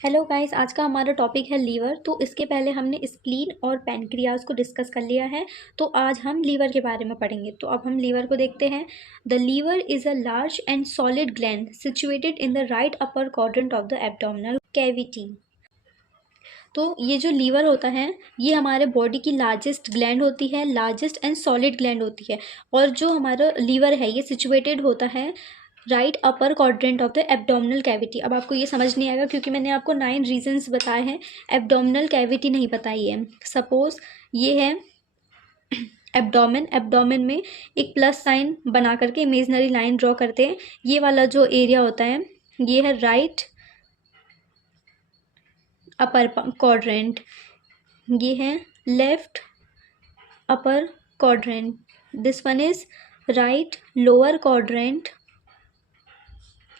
Hello guys, आज का हमारा टॉपिक है लीवर। तो इसके पहले हमने स्प्लीन और पैनक्रियाज को डिस्कस कर लिया है। तो आज हम लीवर के बारे में पढ़ेंगे। तो अब हम लीवर को देखते हैं। The liver is a large and solid gland situated in the right upper quadrant of the abdominal cavity. तो ये जो लीवर होता है ये हमारे बॉडी की लार्जेस्ट ग्लैंड होती है, लार्जेस्ट एंड सॉलिड ग्लैंड होती है। और जो हमारा लीवर है ये सिचुएटेड होता है right upper quadrant of the abdominal cavity. अब आपको ये समझ नहीं आएगा क्योंकि मैंने आपको 9 रीजंस बताए हैं, एब्डोमिनल कैविटी नहीं बताई है। सपोज ये है एब्डोमेन, एब्डोमेन में एक प्लस साइन बना करके इमेजनरी लाइन ड्रॉ करते हैं। ये वाला जो एरिया होता है ये है राइट अपर क्वाड्रेंट, ये है left upper quadrant, this one is right lower quadrant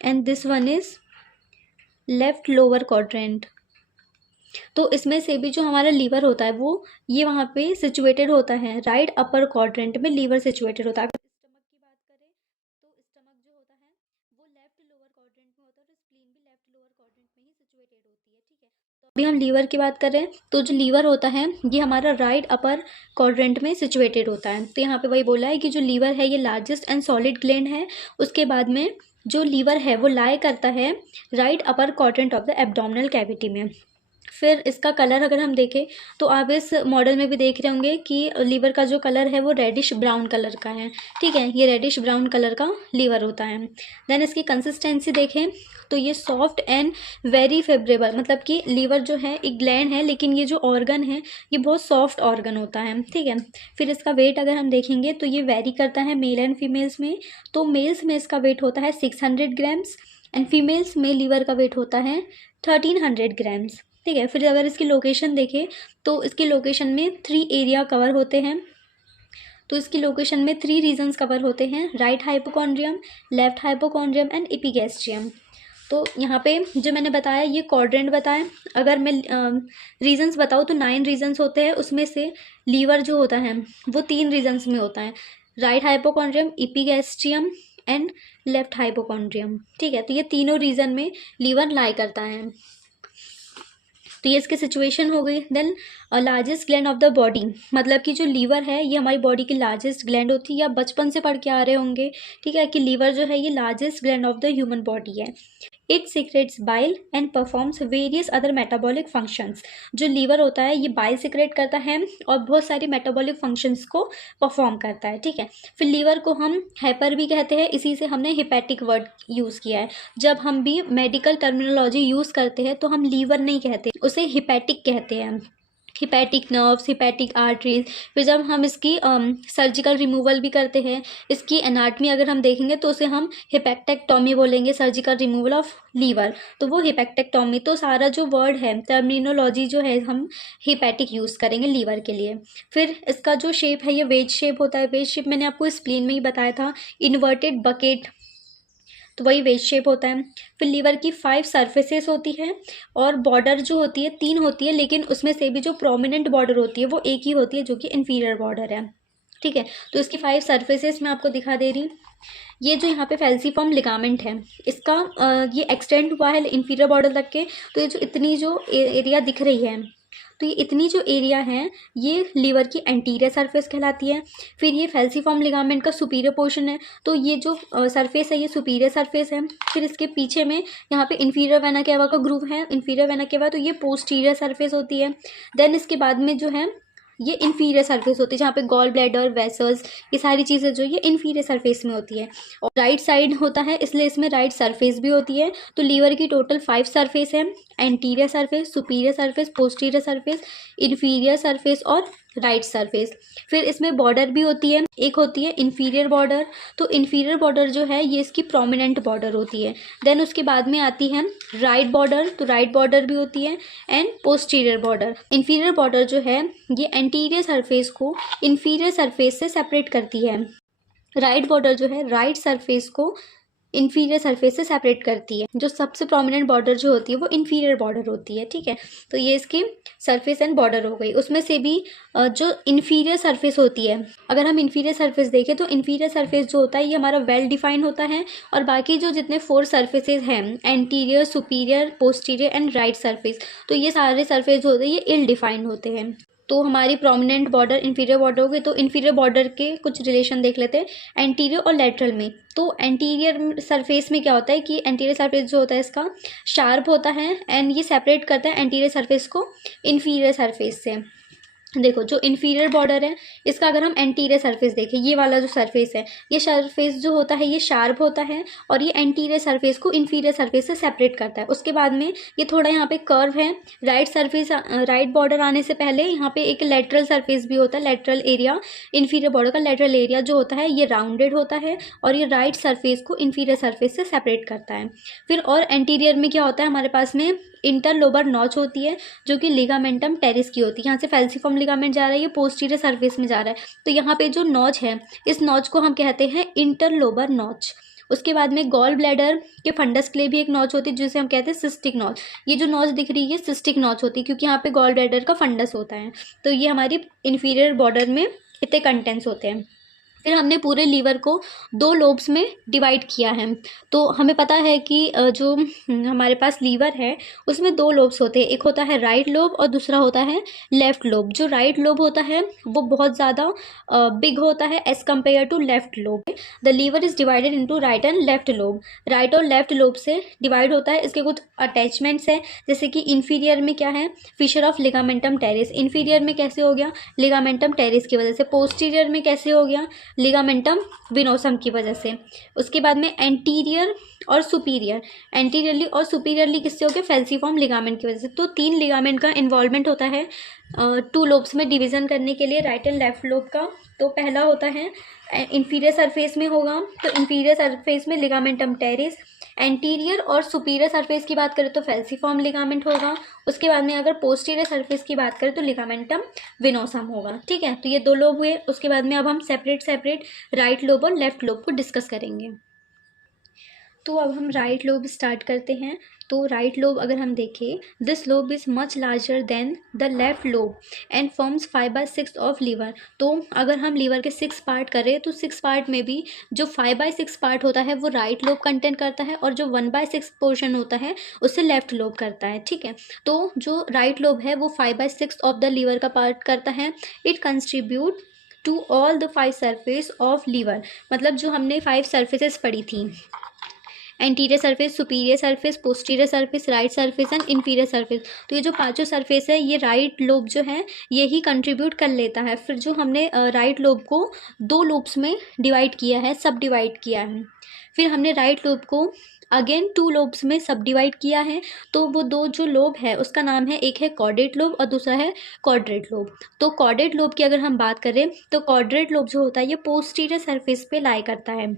and this one is left lower quadrant. तो इसमें से भी जो हमारा लीवर होता है वो ये वहाँ पे सिचुएटेड होता है राइट अपर क्वाड्रेंट में, लीवर सिचुएटेड होता है। अगर स्टमक की बात करें तो स्टमक जो होता है वो लेफ्ट लोअर क्वाड्रेंट में होता है और स्प्लीन भी लेफ्ट लोअर क्वाड्रेंट में ही सिचुएटेड होती है। ठीक है, तो अभी हम लीवर की बात करें तो जो लीवर होता है ये हमारा राइट अपर क्वाड्रेंट में सिचुएटेड होता है। तो यहाँ पे वही बोला है कि जो लीवर है ये लार्जेस्ट एंड सॉलिड ग्लैंड है। उसके बाद में जो लीवर है वो लाई करता है right upper quadrant of the abdominal cavity में। फिर इसका कलर अगर हम देखें तो आप इस मॉडल में भी देख रहे होंगे कि लीवर का जो कलर है वो रेडिश ब्राउन कलर का है। ठीक है, ये रेडिश ब्राउन कलर का लीवर होता है। देन इसकी कंसिस्टेंसी देखें तो ये सॉफ्ट एंड वेरी फेवरेबल, मतलब कि लीवर जो है एक ग्लैंड है लेकिन ये जो ऑर्गन है ये बहुत सॉफ्ट ऑर्गन होता है। ठीक है, फिर इसका वेट अगर हम देखेंगे तो ये वेरी करता है मेल एंड फीमेल्स में। तो मेल्स में इसका वेट होता है 600 ग्राम्स एंड फीमेल्स में लीवर का वेट होता है 1300 ग्राम्स। ठीक है, फिर अगर इसकी लोकेशन देखें तो इसकी लोकेशन में 3 एरिया कवर होते हैं। तो इसकी लोकेशन में 3 रीजन्स कवर होते हैं, right hypochondrium, left hypochondrium and epigastrium. तो यहाँ पे जो मैंने बताया ये क्वाड्रेंट बताया। अगर मैं रीजन्स बताऊँ तो 9 रीजन्स होते हैं, उसमें से लीवर जो होता है वो 3 रीजन्स में होता है, right hypochondrium, epigastrium and left hypochondrium. ठीक है, तो ये तीनों रीजन में लीवर लाई करता है। तो ये इसकी सिचुएशन हो गई। Then largest gland of the body, मतलब कि जो लीवर है ये हमारी बॉडी की लार्जेस्ट ग्लैंड होती है। या बचपन से पढ़ के आ रहे होंगे, ठीक है, कि लीवर जो है ये largest gland of the human body है। It secretes bile and performs various other metabolic functions. जो लीवर होता है ये बाइल सीक्रेट करता है और बहुत सारी मेटाबॉलिक फंक्शंस को परफॉर्म करता है। ठीक है, फिर लीवर को हम हैपर भी कहते हैं, इसी से हमने हिपैटिक वर्ड यूज़ किया है। जब हम भी मेडिकल टर्मिनोलॉजी यूज़ करते हैं तो हम लीवर नहीं कहते, उसे हिपैटिक कहते हैं। Hepatic nerves, hepatic arteries. फिर जब हम इसकी सर्जिकल रिमूवल भी करते हैं, इसकी एनाटमी अगर हम देखेंगे तो उसे हम हिपैक्टेक्टॉमी बोलेंगे, सर्जिकल रिमूवल ऑफ लीवर, तो वो हिपैक्टेक्टॉमी। तो सारा जो वर्ड है टर्मिनोलॉजी जो है हम हिपैटिक यूज़ करेंगे लीवर के लिए। फिर इसका जो शेप है ये वेज शेप होता है। वेज शेप मैंने आपको स्प्लीन में ही बताया था, इन्वर्टेड बकेट, तो वही वेज शेप होता है। फिर लीवर की 5 सरफेसेस होती है और बॉर्डर जो होती है 3 होती है, लेकिन उसमें से भी जो प्रोमिनेंट बॉर्डर होती है वो एक ही होती है जो कि इन्फीरियर बॉर्डर है। ठीक है, तो इसकी 5 सरफेसेस मैं आपको दिखा दे रही हूँ। ये जो यहाँ पे फैल्सीफॉर्म लिगामेंट है इसका ये एक्सटेंड हुआ है इन्फीरियर बॉर्डर तक के। तो ये जो इतनी जो एरिया दिख रही है, तो ये इतनी जो एरिया है ये लीवर की एंटीरियर सरफेस कहलाती है। फिर ये फैल्सीफॉर्म लिगामेंट का सुपीरियर पोर्शन है, तो ये जो सरफेस है ये सुपीरियर सरफेस है। फिर इसके पीछे में यहाँ पे इन्फीरियर वेना केवा का ग्रूव है, इन्फीरियर वेना केवा, तो ये पोस्टीरियर सरफेस होती है। देन इसके बाद में जो है ये इन्फीरियर सरफेस होती है जहाँ पे गॉल ब्लैडर, वेसल्स, ये सारी चीज़ें जो ये इन्फीरियर सरफेस में होती है। और राइट साइड होता है इसलिए इसमें राइट सरफेस भी होती है। तो लीवर की टोटल 5 सरफेस है, anterior surface, superior surface, posterior surface, inferior surface और राइट सरफेस। फिर इसमें बॉर्डर भी होती है, एक होती है इन्फीरियर बॉर्डर। तो इन्फीरियर बॉर्डर जो है ये इसकी प्रोमिनेंट बॉर्डर होती है। देन उसके बाद में आती है राइट बॉर्डर, तो राइट बॉर्डर भी होती है and posterior border. Inferior border जो है ये एंटीरियर सरफेस को इन्फीरियर सरफेस से सेपरेट करती है। राइट बॉर्डर जो है राइट सरफेस को इन्फीरियर सरफेस से सेपरेट करती है। जो सबसे प्रोमिनेंट बॉर्डर जो होती है वो इन्फीरियर बॉर्डर होती है, ठीक है। तो ये इसकी सरफेस एंड बॉर्डर हो गई। उसमें से भी जो इन्फीरियर सरफेस होती है, अगर हम इन्फीरियर सरफेस देखें तो इन्फीरियर सरफेस जो होता है ये हमारा वेल डिफाइंड होता है, और बाकी जो जितने 4 सरफेसेज हैं, anterior, superior, posterior and right surface, तो ये सारे सरफेस जो होते हैं ये इल डिफाइंड होते हैं। तो हमारी प्रोमिनेंट बॉर्डर इन्फीरियर बॉर्डर हो गई। तो इन्फीरियर बॉर्डर के कुछ रिलेशन देख लेते हैं एंटीरियर और लेटरल में। तो एंटीरियर सरफेस में क्या होता है कि एंटीरियर सरफेस जो होता है इसका शार्प होता है, एंड ये सेपरेट करता है एंटीरियर सरफेस को इन्फीरियर सरफेस से। देखो, जो इन्फीरियर बॉर्डर है इसका अगर हम एंटीरियर सरफेस देखें, ये वाला जो सरफेस है, ये सरफेस जो होता है ये शार्प होता है, और ये एंटीरियर सरफेस को इन्फीरियर सरफेस से सेपरेट करता है। उसके बाद में ये थोड़ा यहाँ पे कर्व है। राइट सरफेस, राइट बॉर्डर आने से पहले यहाँ पे एक लेटरल सरफेस भी होता है। लेटरल एरिया, इन्फीरियर बॉर्डर का लेटरल एरिया जो होता है ये राउंडेड होता है, और ये राइट सरफेस को इन्फीरियर सरफेस से सेपरेट करता है। फिर और एंटीरियर में क्या होता है, हमारे पास में इंटरलोबर नॉच होती है जो कि लिगामेंटम टेरिस की होती है। यहाँ से फैल्सिफॉर्म लिगामेंट जा रहा है, ये पोस्टीरियर सरफेस में जा रहा है। तो यहाँ पे जो नॉच है, इस नॉच को हम कहते हैं इंटरलोबर नॉच। उसके बाद में गॉल ब्लैडर के फंडस के लिए भी एक नॉच होती है जिसे हम कहते हैं सिस्टिक नॉच। ये जो नॉच दिख रही है सिस्टिक नॉच होती है क्योंकि यहाँ पे गॉल ब्लैडर का फंडस होता है। तो ये हमारी इन्फीरियर बॉर्डर में इतने कंटेंट्स होते हैं। फिर हमने पूरे लीवर को 2 लोब्स में डिवाइड किया है। तो हमें पता है कि जो हमारे पास लीवर है उसमें 2 लोब्स होते हैं, एक होता है राइट लोब और दूसरा होता है लेफ़्ट लोब। जो राइट लोब होता है वो बहुत ज़्यादा बिग होता है as compare to left lobe. The liver is divided into right and left lobe. Right और लेफ़्ट लोब से डिवाइड होता है। इसके कुछ अटैचमेंट्स हैं, जैसे कि इन्फीरियर में क्या है, fissure of ligamentum teres. Inferior में कैसे हो गया, लिगामेंटम टेरिस की वजह से। पोस्टीरियर में कैसे हो गया, लिगामेंटम विनोसम की वजह से। उसके बाद में एंटीरियर और सुपीरियर, एंटीरियरली और सुपीरियरली किससे हो गया, फैल्सिफॉर्म लिगामेंट की वजह से। तो 3 लिगामेंट का इन्वॉल्वमेंट होता है 2 लोब्स में डिवीज़न करने के लिए, राइट एंड लेफ्ट लोब का। तो पहला होता है इंफीरियर सरफेस में होगा, तो इंफीरियर सरफेस में लिगामेंटम टेरिस। एंटीरियर और सुपीरियर सरफेस की बात करें तो फैल्सिफॉर्म लिगामेंट होगा। उसके बाद में अगर पोस्टीरियर सरफेस की बात करें तो लिगामेंटम विनोसम होगा, ठीक है। तो ये 2 लोब हुए। उसके बाद में अब हम सेपरेट राइट लोब और लेफ्ट लोब को डिस्कस करेंगे। तो अब हम राइट लोब स्टार्ट करते हैं। तो राइट लोब अगर हम देखें, this lobe is much larger than the left lobe and forms 5/6 of liver. तो अगर हम लीवर के 6 पार्ट करें तो 6 पार्ट में भी जो 5/6 पार्ट होता है वो राइट लोब कंटेंट करता है, और जो 1/6 पोर्शन होता है उससे लेफ्ट लोब करता है, ठीक है। तो जो राइट लोब है वो 5/6 ऑफ द लीवर का पार्ट करता है। It contribute to all the 5 surface of liver. मतलब जो हमने 5 सरफेसेस पढ़ी थी, anterior surface, superior surface, posterior surface, right surface and inferior surface, तो ये जो 5 सरफेस है ये राइट लोब जो है यही कंट्रीब्यूट कर लेता है। फिर जो हमने राइट लोब को 2 लोब्स में डिवाइड किया है, सब डिवाइड किया है। फिर हमने राइट लोब को अगेन 2 लोब्स में सब डिवाइड किया है। तो वो 2 जो लोब है उसका नाम है, एक है कॉर्डेट लोब और दूसरा है क्वाड्रेट लोब। तो कॉर्डेट लोब की अगर हम बात करें तो कॉर्डेट लोब जो होता है ये पोस्टीरियर सरफेस पे लाई करता है।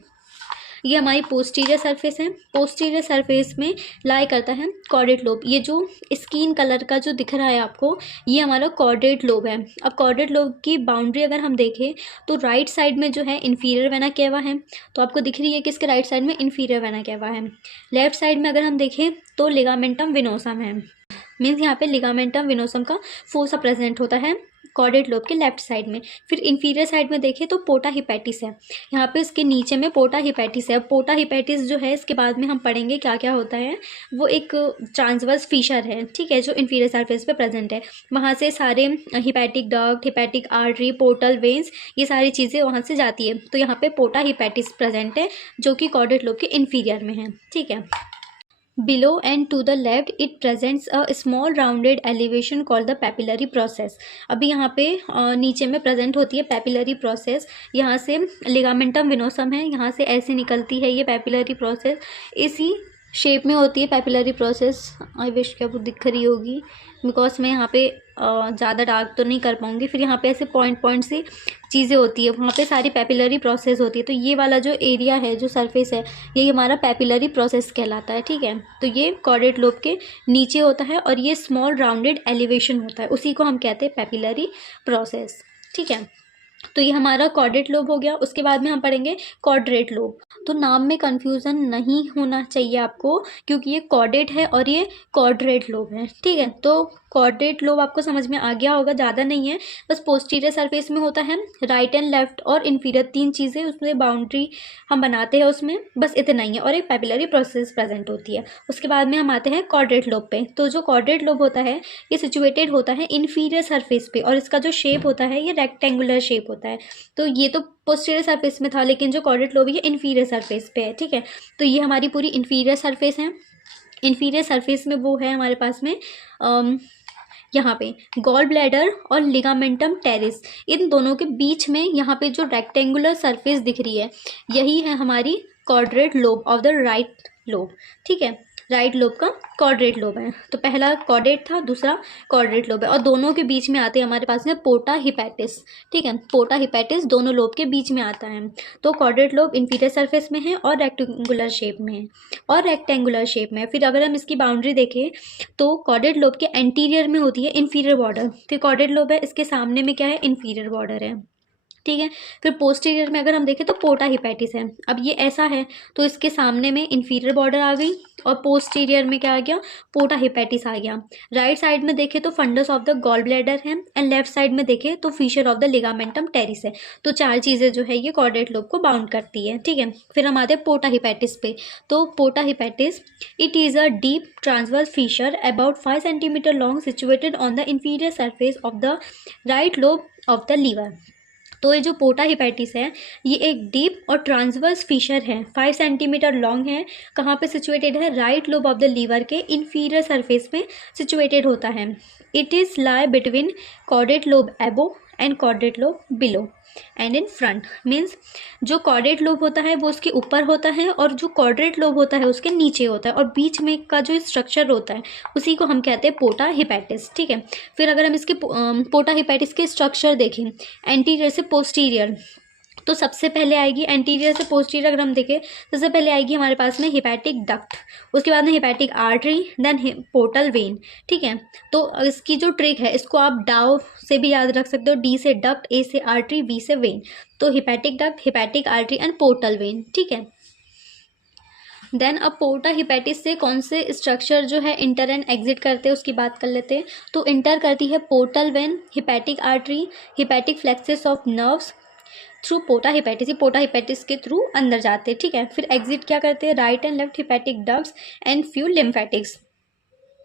ये हमारी पोस्टीरियर सरफेस है, पोस्टीरियर सरफेस में लाई करता है कॉर्डेट लोब। ये जो स्किन कलर का जो दिख रहा है आपको, ये हमारा कॉर्डेट लोब है। अब कॉर्डेट लोब की बाउंड्री अगर हम देखें तो राइट साइड में जो है इन्फीरियर वेना केवा है, तो आपको दिख रही है कि इसके राइट साइड में इन्फीरियर वेना केवा है। लेफ्ट साइड में अगर हम देखें तो लिगामेंटम विनोसम है। मीन्स यहाँ पे लिगामेंटम विनोसम का फोसा प्रेजेंट होता है कॉर्डेट लोब के लेफ्ट साइड में। फिर इन्फीरियर साइड में देखें तो पोटा हिपैटिस है, यहाँ पे इसके नीचे में पोटा हिपैटिस है। पोटा हिपैटिस जो है इसके बाद में हम पढ़ेंगे क्या क्या होता है, वो एक ट्रांसवर्स फिशर है, ठीक है, जो इन्फीरियर सरफेस पे प्रेजेंट है। वहाँ से सारे hepatic duct, hepatic artery, portal veins, ये सारी चीज़ें वहाँ से जाती है। तो यहाँ पे पोटा हिपैटिस प्रेजेंट है जो कि कॉर्डेट लोब के इन्फीरियर में है, ठीक है। Below and to the left it presents a small rounded elevation called the papillary process। अभी यहाँ पे नीचे में प्रेजेंट होती है papillary process। यहाँ से लिगामेंटम विनोसम है, यहाँ से ऐसे निकलती है ये papillary process, इसी शेप में होती है papillary process। आई विश कि आपको दिख रही होगी, बिकॉज मैं यहाँ पे ज़्यादा डार्क तो नहीं कर पाऊँगी। फिर यहाँ पे ऐसे पॉइंट से चीज़ें होती है, वहाँ पे सारी पैपिलरी प्रोसेस होती है। तो ये वाला जो एरिया है, जो सरफेस है, यही हमारा पैपिलरी प्रोसेस कहलाता है, ठीक है। तो ये कॉर्डेट लोब के नीचे होता है और ये स्मॉल राउंडेड एलिवेशन होता है, उसी को हम कहते हैं पैपिलरी प्रोसेस, ठीक है। तो ये हमारा कॉर्डेट लोब हो गया। उसके बाद में हम पढ़ेंगे कॉर्डेट लोब। तो नाम में कंफ्यूजन नहीं होना चाहिए आपको, क्योंकि ये कॉर्डेट है और ये कॉर्डेट लोब है, ठीक है। तो कॉर्डेट लोब आपको समझ में आ गया होगा, ज़्यादा नहीं है, बस पोस्टीरियर सरफेस में होता है, राइट एंड लेफ्ट और इन्फीरियर, 3 चीज़ें उसमें बाउंड्री हम बनाते हैं उसमें, बस इतना ही है, और एक पैपिलरी प्रोसेस प्रेजेंट होती है। उसके बाद में हम आते हैं कॉर्डेट लोब पे। तो जो कॉर्डेट लोब होता है ये सिचुएटेड होता है इन्फीरियर सरफेस पे, और इसका जो शेप होता है ये रेक्टेंगुलर शेप होता है। तो ये तो पोस्टीरियर सरफेस में था, लेकिन जो कॉर्डेट लोब है ये इन्फीरियर सरफेस पे है, ठीक है। तो ये हमारी पूरी इन्फीरियर सरफेस है। इन्फीरियर सरफेस में वो है हमारे पास में यहाँ पे गॉल ब्लैडर और लिगामेंटम टेरिस, इन दोनों के बीच में यहाँ पे जो रेक्टेंगुलर सरफेस दिख रही है यही है हमारी chordate lobe of the right lobe, ठीक है। राइट लोब का कॉर्डेट लोब है। तो पहला कॉर्डेट था, दूसरा कॉर्डेट लोब है, और दोनों के बीच में आते हैं हमारे पास में पोर्टा हिपैटिस, ठीक है। पोर्टा हिपैटिस दोनों लोब के बीच में आता है। तो कॉर्डेट लोब इन्फीरियर सरफेस में है और रेक्टेंगुलर शेप में है, और रेक्टेंगुलर शेप में है। फिर अगर हम इसकी बाउंड्री देखें तो कॉर्डेट लोब के एंटीरियर में होती है इन्फीरियर बॉर्डर, फिर कॉर्डेट लोब है इसके सामने में क्या है, इन्फीरियर बॉर्डर है, ठीक है। फिर पोस्टीरियर में अगर हम देखें तो पोर्टा हिपैटिस है। अब ये ऐसा है तो इसके सामने में इन्फीरियर बॉर्डर आ गई, और पोस्टीरियर में क्या आ गया, पोर्टा हिपैटिस आ गया। राइट साइड में देखें तो fundus of the gall bladder है, एंड लेफ्ट साइड में देखें तो fissure of the ligamentum teres है। तो 4 चीज़ें जो है ये कॉर्डेट लोब को बाउंड करती है, ठीक है। फिर हम आते हैं पोर्टा हिपैटिस पे। तो porta hepatis it is a deep transverse fissure about 5 centimetre long situated on the inferior surface of the right lobe of the liver. तो ये जो पोर्टा हिपैटिस है ये एक डीप और ट्रांसवर्स फिशर है, 5 सेंटीमीटर लॉन्ग है। कहाँ पे सिचुएटेड है, right lobe of the liver के इन्फीरियर सरफेस में सिचुएटेड होता है। It is lie between caudate lobe above and caudate lobe below and in front. Means जो कॉर्डेट लोब होता है वो उसके ऊपर होता है, और जो कॉर्डेट लोब होता है उसके नीचे होता है, और बीच में का जो स्ट्रक्चर होता है उसी को हम कहते हैं पोर्टा हिपैटिस, ठीक है। फिर अगर हम इसके पोर्टा हिपैटिस के स्ट्रक्चर देखें एंटीरियर से पोस्टीरियर, तो सबसे पहले आएगी एंटीरियर से पोस्टीरियर। अगर हम देखें सबसे पहले आएगी हमारे पास में हिपैटिक डक्ट, उसके बाद में hepatic artery, then portal vein, ठीक है। तो इसकी जो ट्रिक है इसको आप डाउ से भी याद रख सकते हो, डी से डक्ट, ए से आर्टरी, वी से वेन। तो hepatic duct, hepatic artery and portal vein, ठीक है। देन अब पोर्टा हिपैटिस से कौन से स्ट्रक्चर जो है इंटर एंड एग्जिट करते हैं उसकी बात कर लेते हैं। तो इंटर करती है portal vein, hepatic artery, hepatic plexus of nerves through porta hepatis, porta hepatis के थ्रू अंदर जाते हैं, ठीक है। फिर एग्जिट क्या करते हैं, right and left hepatic ducts and few lymphatics.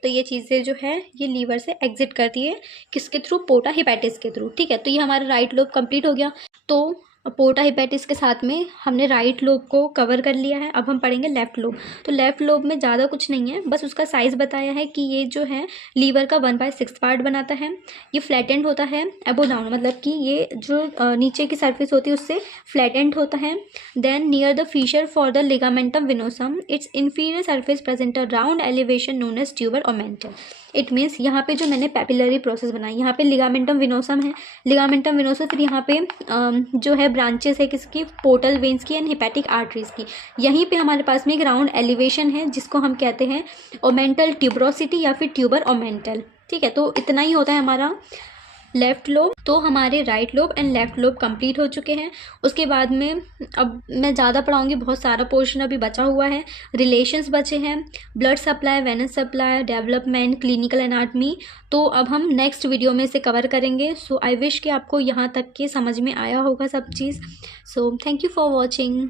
तो ये चीज़ें जो है ये लीवर से एग्जिट करती है, किसके थ्रू, पोर्टा हिपैटिस के थ्रू, ठीक है। तो ये हमारा राइट लोब कंप्लीट हो गया। तो पोर्टा हिपैटिस के साथ में हमने राइट लोब को कवर कर लिया है। अब हम पढ़ेंगे लेफ़्ट लोब। तो लेफ़्ट लोब में ज़्यादा कुछ नहीं है, बस उसका साइज़ बताया है कि ये जो है लीवर का 1/6 पार्ट बनाता है। ये फ्लैटेंड होता है एबो डाउन, मतलब कि ये जो नीचे की सरफेस होती है उससे फ्लैटेंड होता है। Then near the fissure for the ligamentum venosum its inferior surface present a round elevation known as tuber omental. It means यहाँ पे जो मैंने पैपिलरी प्रोसेस बनाई, यहाँ पे लिगामेंटम विनोसम है, लिगामेंटम विनोसम, फिर यहाँ पे जो है ब्रांचेस है किसकी, पोर्टल वेन्स की एंड हिपैटिक आर्टरीज की। यहीं पे हमारे पास में एक राउंड एलिवेशन है जिसको हम कहते हैं ओमेंटल ट्यूबरोसिटी या फिर ट्यूबर ओमेंटल, ठीक है। तो इतना ही होता है हमारा लेफ़्ट लोब। तो हमारे right lobe and left lobe complete हो चुके हैं। उसके बाद में अब मैं ज़्यादा पढ़ाऊँगी, बहुत सारा पोर्शन अभी बचा हुआ है। रिलेशंस बचे हैं, blood supply, venous supply, development, clinical anatomy. तो अब हम नेक्स्ट वीडियो में इसे कवर करेंगे। सो आई विश कि आपको यहाँ तक के समझ में आया होगा सब चीज़। So thank you for watching.